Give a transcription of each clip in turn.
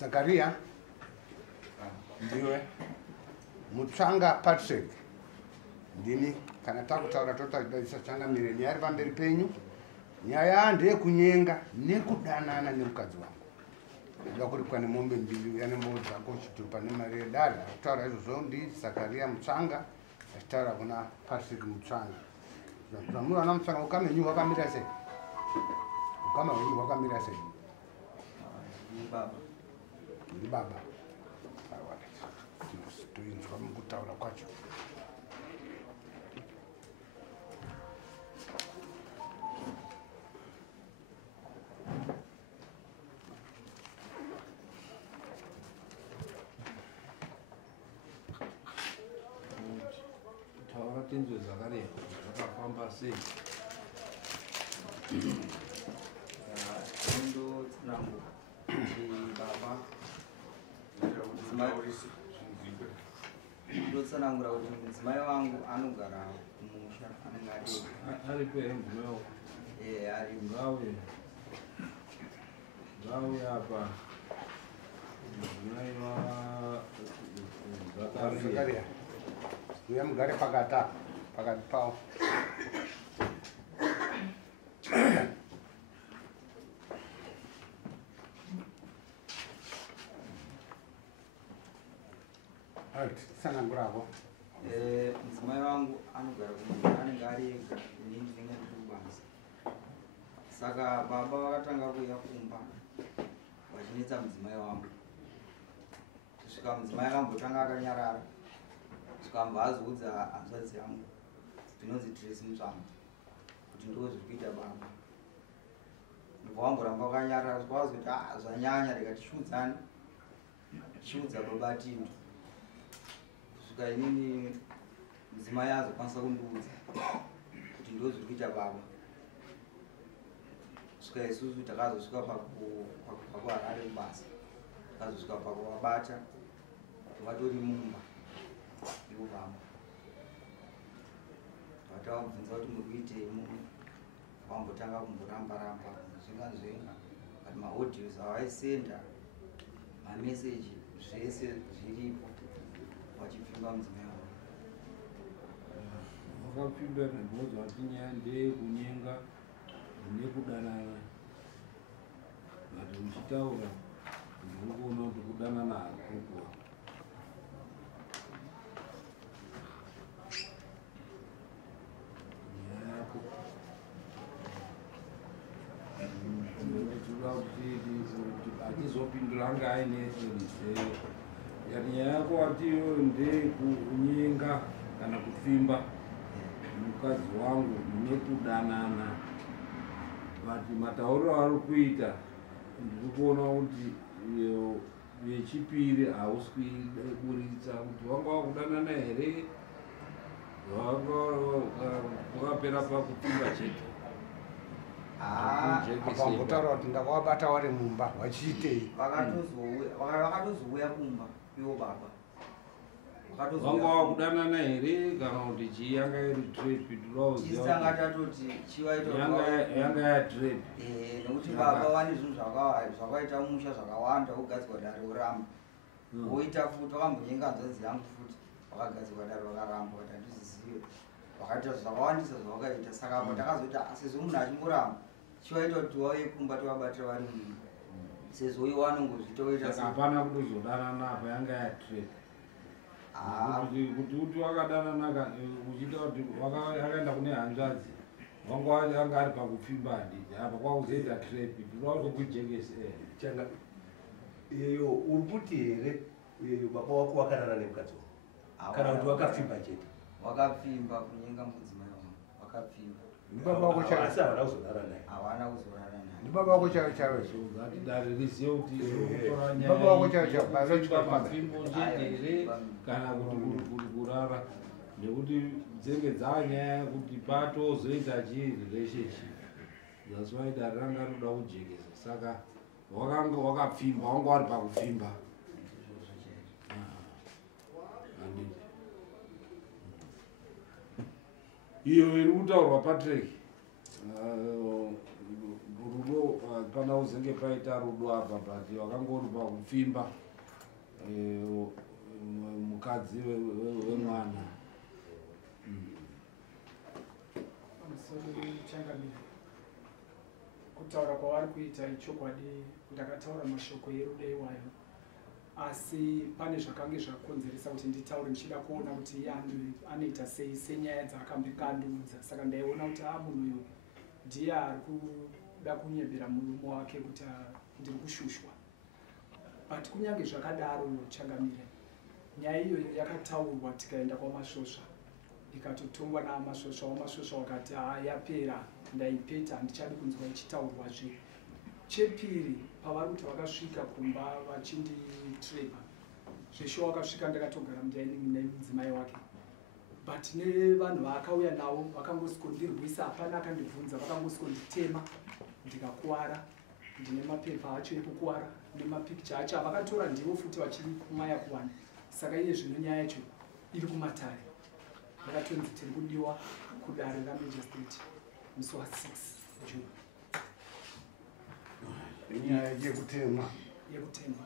Zakaria ndiwe Mutsvanga Patrick ndini kana takutaura totaisa changamire nyaya iri pamberi penyu. Nyaya ndeyekunyenga nekudanana nemukadzi wangu. Ndoda kuripwa nemombe mbiri yane mboo dzako uchitupa pane mari yedada. Kutaura izvozvo ndi Zakaria Mutsvanga achitaura kuna Patrick Mutsvanga. Zvamunoona Mutsvanga ukame wenyu hwakamira sei? Ukama hwenyu hwakamira sei? Ndi baba. Toinzwa mukutaura kwacho. Taura tenzo Zakaria zvakafamba sei? Ndo tsanangu baba ndotsanangura kuti mudzimai wangu anogara kumusha anenge ari pehembumewo ari ngawe apa mudzimai Zakaria uya mugare pakati pavo. Sanangurako. Mudzimai wangu anogara kumusha anenge ari ega inini ndinenge ndiri kubanze. Saka baba vakatanga kuuya kumba vachinetsa mudzimai wangu. Kusvika mudzimai akambotanga akanyarara. Kusvika azudza hanzvadzi yangu dzinonzi Tracy Mutsvanga kuti ndo zviri kuita baba. Ndobva wangoramba wakanyarara kwazoti zvanyanya rega tishudzane. Tichiudza baba tindu. Kusvika inini mudzimai azokwanisa kundiudza kuti ndo zviri kuita baba. Kusvika isusu takazosvika pakuharare kubasa. Takazosvika pakuvabata vatori mumba ivo baba. Vatavabvunza kuti muri kuitei muno. Vambotanga kumboramba-ramba zvinga kuti maaudios avaisenda mameseji zvese zviripo vachipfimba mudzimai wangu. wakapinda nebvunzo ati nyaya ndeyekunyenga nekudanana. Ati muchitaura ndiri kuona kuti kudanana harikupo. Nyaya yako tinoda kuti atizopindura ngaine nyaya yako ati ndeyekunyenga kana kupfimba mukadzi wangu nekudanana. Vati matauriro ari kuita ndiri kuona kuti vechipiri hauswi buritsa kuti wanga wakudanana here wakapera pakupfimba chete. Akambotaura kuti ndakavabata wari mumba wachiitei? Vakatozouya kumba ivo baba. Wanga wakudanana here kana kuti chii yanga iri trip? Chisanga tatoti yanga yatrip. Nekuti baba vane zvinhu zvakaita musha zvakawanda kugadzirwa dare uramba. Voita futi vakambonyenga hanzvadzi yangu futi vakagadzirwa dare vakaramba kuti handizvizive. Vakaita zvakawandisa zvavakaita. Saka apa takazoti sezvo munhu achingoramba chivaita kuti wauye kumba tovabatira vari mumba. Sezvo iwo anongozviita woita saka hapana kutozodanana apa yanga yatrip. Kuti wakadanana uchiita kuti akaenda kune hanzvadzi wanga anga ari pakupfimba handiti apa kwakuzoita trip ndinoda kutokujekesa changa iyeyo uri kuti here iyeyo baba wako wakarara nemukadzi wako kana kuti wakapfimba chete? Wakapfimba kunyenga mudzimai wangu wakapfimba. Baba wako chaiwe? Asi havana kuzorara naye. Havana kuzorara naye. Ndi baba wako chaiwe? Zati dare rizive kuti inotora nyaya baba wako chaiwe mapfimbo chete here kana kuti kurara. Nekuti dzenge dzanyaya kuti patozoita chii relationship. That's why dare ranga rinoda kujekesa. Saka wakanga wakapfimba wanga wari pakupfimba. iyo iri kutaurwa Patrick rudo pana uzenge paita rudo apa but wakangori pakupfimba mukadzi wemwana. Pamusoro Changamire, kutaura kwavari kuita ichokwadi ndakataura mashoko erudo iwayo, asi pane zvakange zvakonzeresa kuti nditaure ndichida kuona kuti anoita sei senyaya dzaakambikandudza. Saka ndaiona kuti munhu uyu ndiye ari kuda kunyebera murume wake kuti ndiri kushushwa. But kunyange zvakadaro Changamire, nyaya iyoyo yakataurwa tikaenda kwamasvosva, ikatotongwa namasvosva. Wamasvosva wakati yapera, ndaipeta, handichadi kunzwa ichitaurwazve. Chepiri, pavari kuti vakasvika kumba vachinditreba, zvesho wakasvika ndakatogara mudining nemudzimai wake, but nevanhu vaakauya navo vakangosindirwisa, hapana akandibvunza, vakangosinditema ndikakuwara. Ndine mapepa acho ekukuwara nemapicture acho avakatora ndivo futi vachiri kumaya kuwana. Saka iye zvino nyaya yacho iri kumatare. Vakatonzi tiri kudiwa kudare raMajor Street musi wa 6 June. Nyaya yekutemwa. Yekutemwa.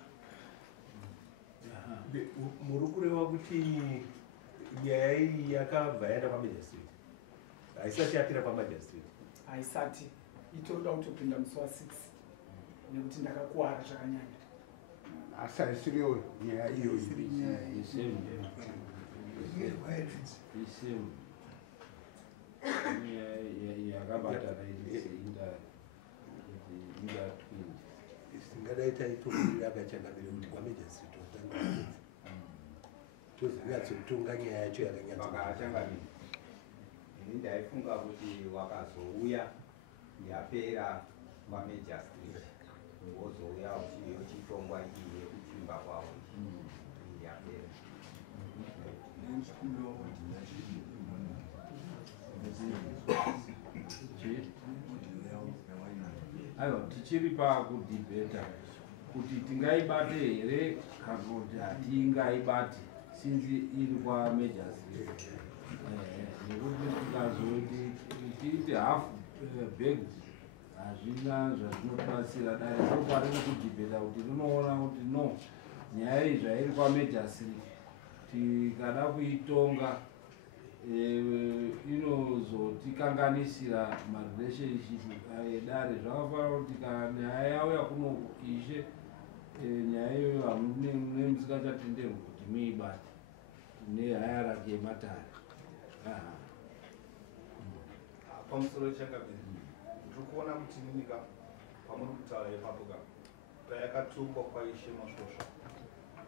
Muri kureva kuti nyaya iyi yakabva yaenda paMajor Street, haisati yapira paMajor Street? Haisati, itoroda kutopinda musi wa 6 nekuti ndakakuwara zvakanyanya. Asi haisiriyo nyaya iyoyo. Singadai taitokurira Changamire kuti kwaMajor Street otanga tozonyatsotunga nyaya yacho yakanyatsa. Ini ndaifunga kuti wakazouya yapera kwaMajor Street wozouya uchitongwa iyi yekupfimba kwawo yapera. Aiwa, tichiri pakudhibheta kuti tingaibate here kana kuti hatingaibati sinzi iri kwaMajor Street. Nekuti tikazoti tiite half baked hazvina zvazvinobatsira. Dare ropari kudhibheta kuti rinoona kuti no, nyaya iyi zvairi kwaMajor Street tikada kuitonga inozotikanganisira marelationship edare. Zvakafanira kuti kana nyaya yauya kuno ishe, nyaya iyoyo hamune musingachatenderwi kuti muibate nehayaraki yematare. Pamusoro Changamire, ndiri kuona kuti nyika pamuri kutaura ipapo payakatungwa kwaishe masvosva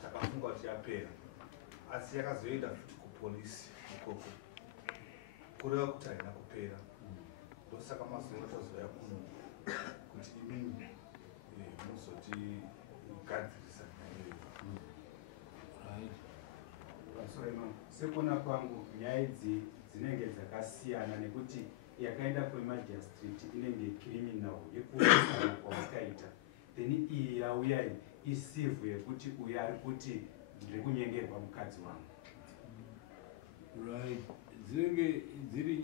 takafunga kuti yapera, asi yakazoenda futi kupolisi ikoko kureva kuti haina kupera. Ndosaka mazuva tazoya kuno kuti imini muzotigadzirisa nyaya iyo. Sekuona kwangu nyaya idzi dzinenge dzakasiyana nekuti yakaenda kwaMajor Street inenge criminal yekuuraya kwawakaita, then iyi yauya isivhu yekuti uyu ari kuti ndiri kunyengerwa mukadzi wangu. Right, dzinenge dziri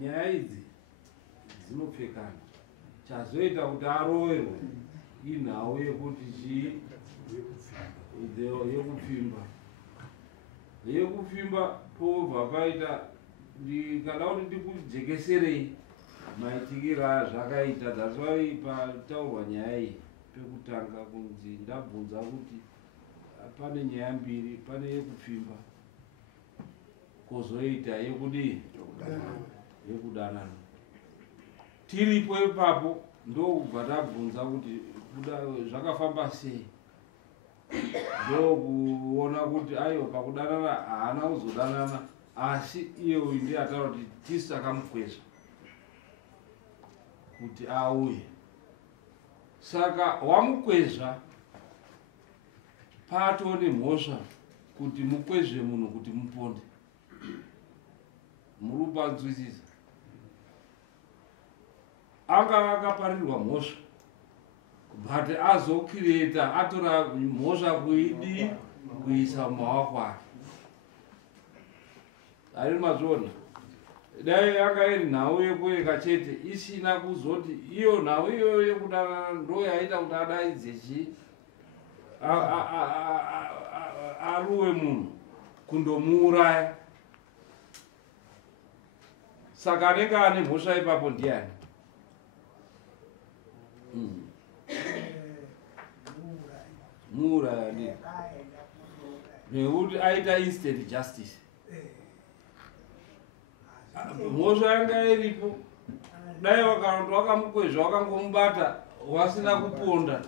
nyaya idzi dzinopfekana. Chazoita kuti aroverwe inhau yekuti yekupfimba pobva paita ndikada kuti ndikujekeserei maitikira zvakaita. That's why pataurwa nyaya iyi pekutanga kunzi ndabvunza kuti pane nyaya mbiri, pane yekupfimba kozoita yekudii, yekudanana. Tiripo ipapo ndokubva tabvunza kuti zvakafamba sei, ndokuona kuti aiwa pakudanana haana kuzodanana, asi iye uyu ndiye ataura kuti tisi takamukwezva kuti auye. Saka wamukwezva patone mhosva kuti mukwezve munhu kuti muponde. Muri kupanzwisisa? Anga akaparirwa mhosva but azokireta atora mhosva kuidi kuisa mumaoko ake. Ari mazvona dai yanga iri nhau yekuweka chete isina kuzoti iyo nhau iyoyo yekudanana ndo yaita kuti adaidze chi aruwe munhu kundomuuraya. Saka anenge ane mhosva ipapo ndiani? Muuraya ndi nekuti aita instant justice. Mhosva yanga iripo, dai vakaroti wakamukwezva wakangomubata wasina kuponda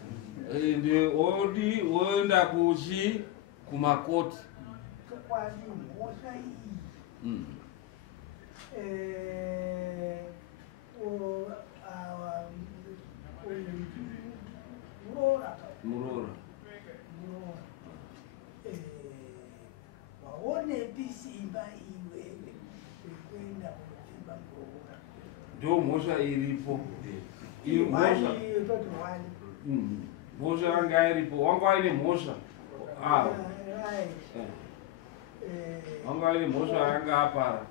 ende odi woenda kuchi kumakoti. Murora ndio mhosva iripo. Mhosva yanga iripo, wanga waine mhosva wanga waine mhosva yanga apara.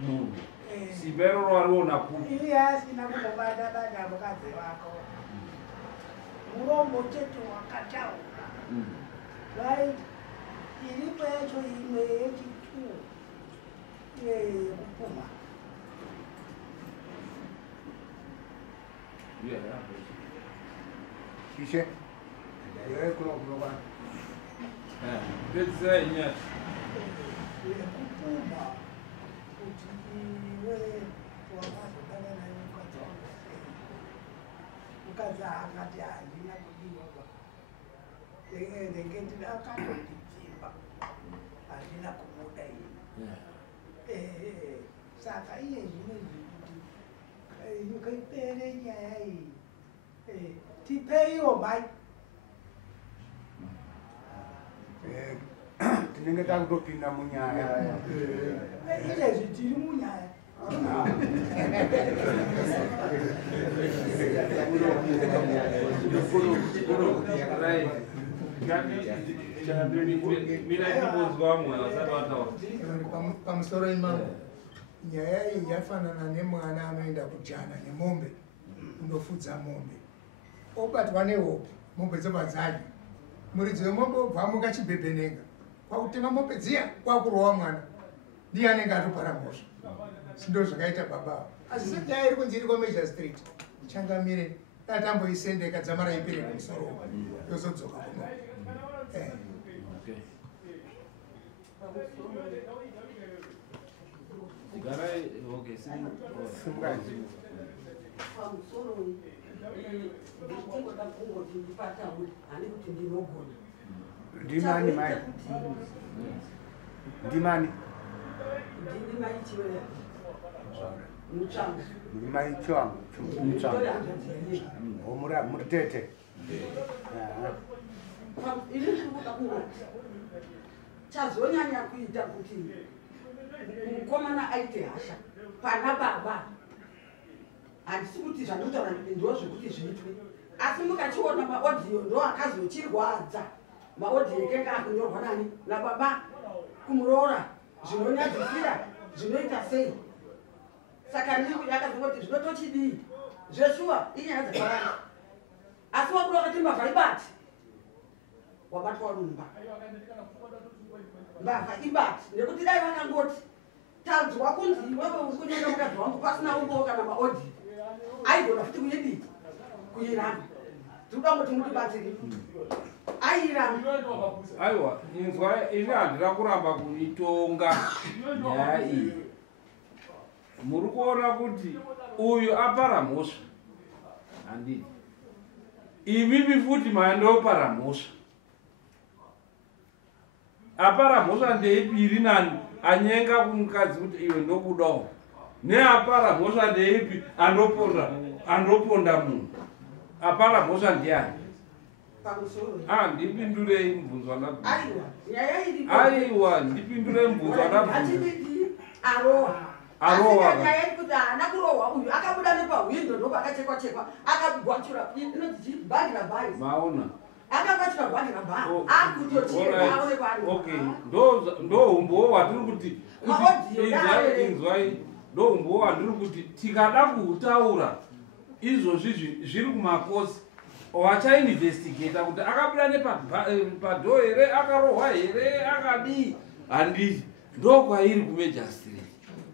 Munhu simba iroro wariona kupi? Asina kumubata bata mukadzi wako muromo chete wakataura right. Iripo yacho imwe yechitu yekupuma Kishe yekunokunoka pedzisai nyati yekupuma kuti iwe wakazodana naye mukadzi wako sei. Mukadzi akati handina kudiwa ende ngeti akatonditsimba handina kumuda ini. Saka iye zvino zvikuti kaipere nyaya iyi tipeiwo mai tinenge takutopinda munyaya ilezvi tiri munyaya. Pamusoro imangu nyaya iyi yafanana nemwana anoenda kujana nemombe kundofudza mombe, obatwa nehope, mombe dzobva dzadya. Muridzi wemombe obva amuka chibhebhenenga kwakutenga mombe dziya kwakurowa mwana, ndiye anenge atopara mhosva. Sindo zvakaita baba. Asi senyaya iri kunzi iri kwaMajor Street changamire datamboisendeka dzamara ipere kumusoro yozodzoka kuno. Ndimani mai? Ndimani? Ndimai chwangu mutsvangu omura mutete. Chazonyanya kuita kuti mukomana aite hasha pana baba, handisi kuti zvandinotaura ndo zvekuti zviitwe, asi mukachiona maodhiyo ndo akazochirwadza. Maodhiyo ekanga akunyorwa nani nababa kumuroora, zvinonyadzisira zvinoita sei. Saka ndiri yakazongoti zvinotochidii zveshuwa inyaya dzakawanda, asi wakuda wakati mbavha ibati wabatwa rumba, mbavha ibati nekuti dai vakangoti tanzwa kunzi iwewe uri kunyenga mukadzi wangu pasina umbowo kana maodhiyo, aigona futi kuyedii kuyiramba. Tikangoti mutibatsiri airamba. Aiwa, inzwa ini handina kuramba kuitonga nyaya iyi. Muri kuona kuti uyu apara mhosva handidi, imimi futi mandopara mhosva. Apara mhosva ndeipiri nani anyenga kumukadzi kuti iwe ndokudawo, neapara mhosva ndeipi andoponda munhu. Apara mhosva ndiani? Ndipindurei mubvunzo wandabvunza. Aiwa, ndipindurei mubvunzo wandabvunza. Arowa nyaya kuti haana kurohwa uyu akabuda nepahwindo ndo pakachekwa-chekwa akagwachura inoti bhagi rabhagi. Maona akabatika gwatira bha akutotiaone okay ndo umbo watiri kuti inzwai ndo umbo watiri kuti tikada kutaura izvozvi zviri kumakosi wachainvestigata kuti akabuda nepadho here akarohwa here akadii handii ndokwairi kumajor street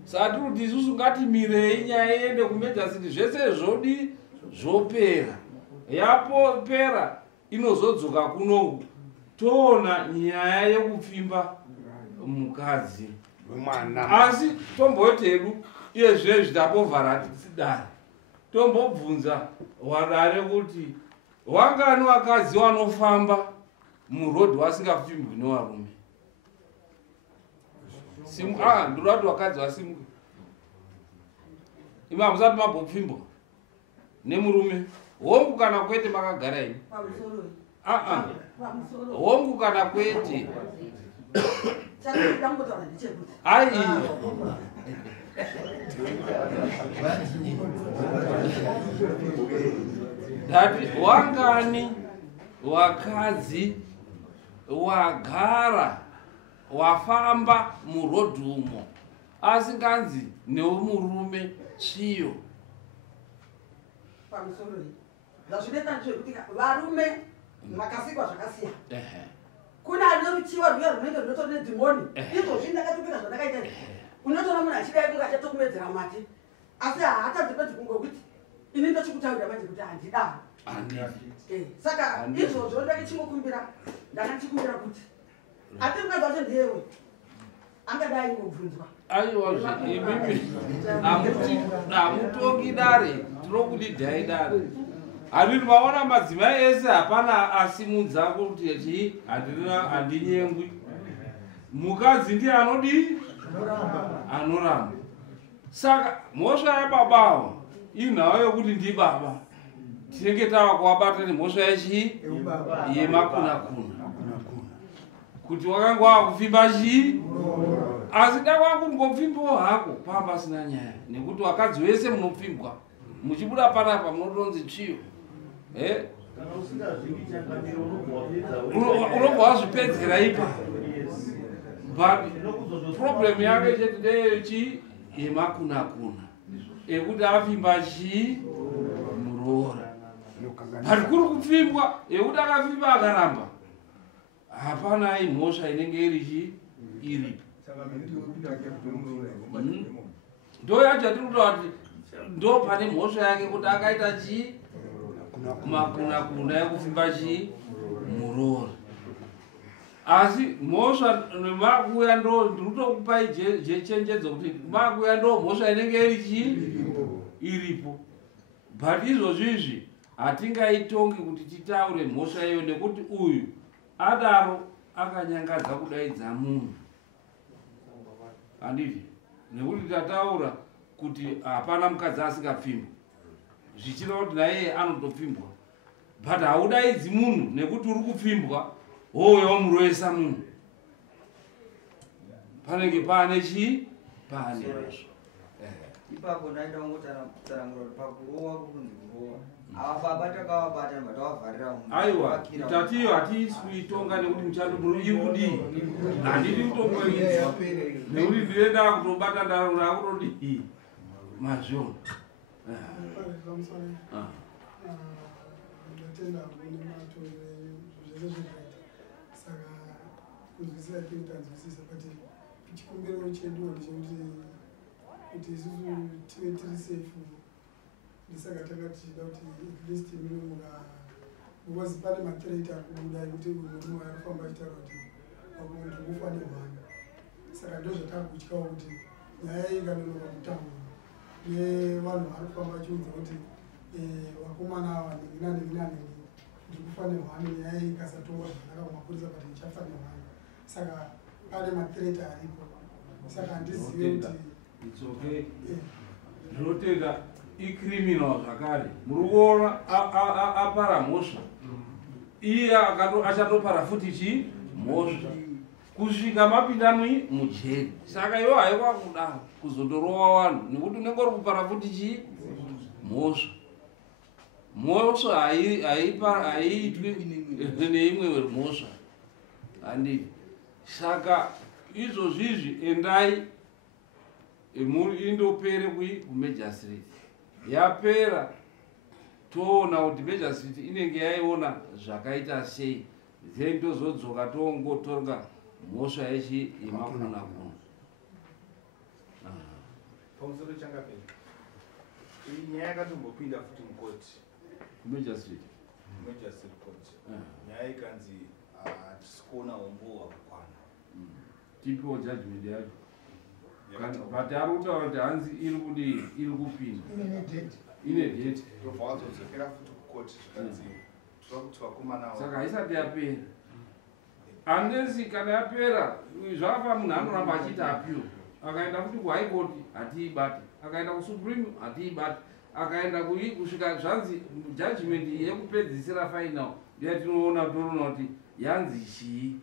saka tiri kuti isusu ngatimirei nyaya iende kumajor street zvese zvodi zvopera yapopera inozodzoka kunoku toona nyaya yekupfimba mukadzi asi tomboti hedu iye zvezvi tapovhara tisidari tombobvunza wadare kuti wangani wakadzi wanofamba murodhi wasingapfimbwi nevarume ndorati wakadzi wasimuka ima musati mambopfimbwa nemurume hongu kana kwete makagara ini hongu kana kwete ai dati wangani wakadzi wagara wafamba murodhi umo asinganzi neumurume chiyo pamusoro zvazvinoita ndezvekuti varume makasikwa zvakasiyana kuna anoruchiwa rwuya runenge runotora nedhimoni izvozvi ndakatopika zvandakaita unotoona munhu achidai kunge achatokumedzera mati asi haatadzi pedzi kungokuti ini ndochikutaurira manje kuti handidaro saka izvozvo ndakachikumbira kuti ati mukadzi wacho ndewe angadai ngobvunzwa aiwazve imimi hamutongi dare tirokudidhai dare handiti maona madzimai ese hapana asimudza kuti chii handinyengwi mukadzi ndiye anodii anoramba saka mhosva yababawo inhau yokuti ndibaba tinenge tava kuwabata nemhosva yechii yemakuna-kuna kuti wakanga wakufimba chii asi da kwakungopfimbawo hako pamba pasina nyaya nekuti wakadzi wese munopfimbwa muchibuda panapa munotonzi chiyo unobva wazvipedzera ipa but problem yake chete ndeyechi yemakuna-kuna ekuti afimba chii muroora but kuri kupfimbwa ekuti akafimba akaramba hapana imhosva inenge iri chii iripo ndo yacho atiri kutaura kuti ndo pane mhosva yake kuti akaita chii makuna-kuna yekufimba chii muroora asi mhosva nemakuya ndo ndikutokupai chenjedzo kuti makuya ndo mhosva inenge iri chii iripo but izvozvizvi hatingaitongi kuti titaure mhosva iyo nekuti uyu adaro akanyangadza kudaidza munhu handiti nekuti tataura kuti hapana mukadzi asingapfimbwa zvichireva kuti naiye anotopfimbwa but haudaidzi munhu nekuti uri kupfimbwa hoyo wamuroesa munhu panenge paane chii paane mhosva ipapo ndaida kungotsanangura kuti pakurowa kukunzi kurowa ava baba takavabata vatavavharira aiwa tatiyo hatiisuitonga nekuti muchando iri kudii handidi kutongoidza nekuti ndinoenda kutobata ndarura akutodii mazviona ndatenda kune mato zvese zvakaita saka kunzwisisa tinge tanzwisisa but chikumbiro chedu ndechekuti kuti isusu tive tiri safe ndisaka takatichida kuti at least minunga because pane matrate akubuda ekuti murume arikufamba achitaura kuti wakumuntu kufanirwana saka ndo zvatakutyawo kuti nyaya iyi ikanonoka kutaura nevanhu vari kufamba vachiudza kuti vakomana ava neminanemi ndikufanirwani nyaya iyi ikasatongwa zvakanaka kumapurisa kuti ichafanirwani saka pane matrate aripo saka handizive kuti it's okay zvotenda icriminal zvakare muri kuona apara mhosva iye achatopara futi chii mhosva kusvika mapinda mujeri saka iwo haiwa kudaro kuzondorowa vanhu nekuti unenge uri kupara futi chii mhosva mhosva haiitwi neimwe mhosva handii. Saka izvozvizvi endai indopere kumagistrate. Yapera toona kuti magistrate inenge yaiona zvakaita sei, then tozodzoka tongotonga mhosva yeshe yemakuna kuno. pamusoro changapera iyi nyaya yakatombopinda futi mukoti Magistrate court. Nyaya ikanzi hatisi kuona umbo hwakakwana. tipiwo judgment yacho but ari kutaura kuti hanzi iri kupinda ine date tobva wazodzokera futi kukoti zvikanzi toda kuti vakomana saka haisati yapera. Unless kana yapera zvapa munhu anoramba achiita appeal, akaenda futi kuhigh court hatiibati, akaenda kusupreme hatiibati, akaenda kusvika zvanzi judgment yekupedzisira final ndiyatinoona toroona kuti yanzi chii.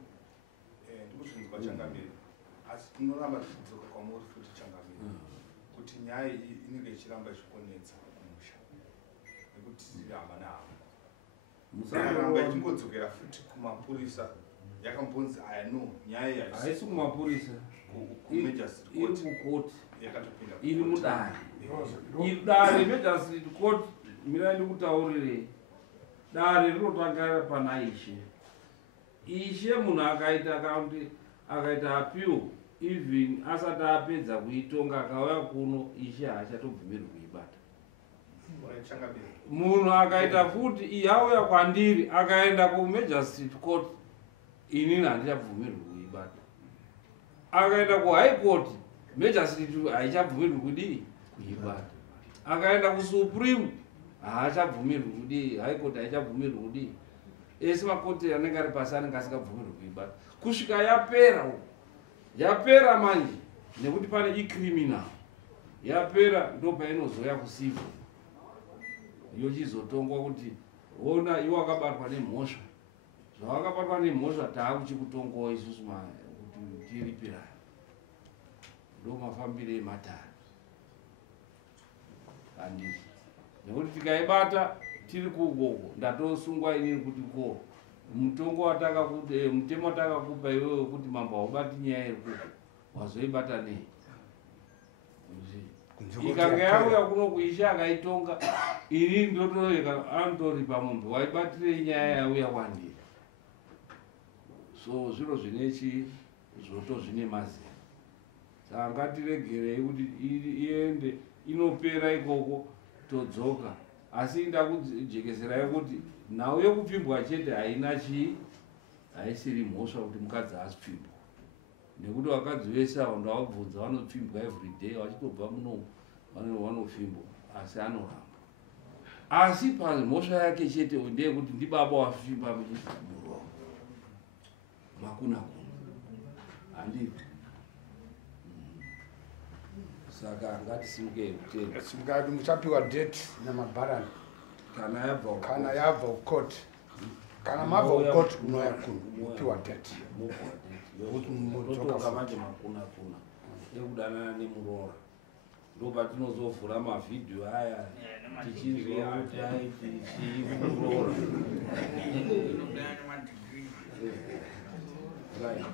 ndikuzvinzwa changamiri asi tinoramba tichidzoka kwamuri futi changamiri kuti nyaya iyi inenge ichiramba ichikonetsa kumusha nekuti hama nehama musaramba ichingodzokera futi kumapurisa yakambonzi aya no nyaya haisi kumapurisa, iri kukoti, iri mudare. Dare Magistrate Court mirai ndikutaurirei, dare rinotanga pana Ishe. Ishe munhu akaita appeal even asati apedza kuitonga akauya kuno, Ishe haachatobvumirwi kuibata. Munhu akaita futi yauya kwandiri akaenda kuMagistrate Court, inini handichabvumirwi kuibata. Akaenda kuHigh Court, Magistrate haichabvumirwi kudii kuibata. Akaenda kuSupreme haachabvumirwi kudii, High Court haichabvumirwi kudii. Ese makoti anenge ari pasi anenge asingabvumirwi kuibata kusvika yapera. Yapera manje nekuti pane icriminal. Yapera ndopainozoya kucivil yochizotongwa kuti ona iwe wakabatwa nemhosva, zvawakabatwa nemhosva taakuchikutongawo isusu kuti tiripirane. Ndo mafambiro ematare handiti, nekuti tikaibata tiri kugoko ndatosungwa inini kuti ko mutongo mutemo watakakupa iwewe kuti mambo haubati nyaya irikuko wazoibata nei. Ikanga yauya kuno kuisha akaitonga, inini ndotoeka anotoripa munhu waibatirei nyaya yauya kwandiri. So zviro zvinechi zvoto zvine mazera. Saka ngatiregerei kuti iende inopera ikoko todzoka. Asi ndakujekeserai kuti nhau yekupfimbwa chete haina chii, haisiri mhosva kuti mukadzi asipfimbwa. Nekuti vakadzi vese avo ndavabvunza vanopfimbwa everyday, vachitobva muno vanopfimbwa asi anoramba. Asi pamhosva yake chete ndeyekuti ndibaba wapfimba murwa makuna handiti. Saka ngatisimukei kutenda. Simukati muchapiwa date namabharani kana yabva kukoti. Kana mabva kukoti unoya kupiwa date. Totoka manje makuna ekudanana nemuroora. Ndopatinozovhura mavhidhiyo aya tichinzwa kuti aiti chii kumuroora. Right,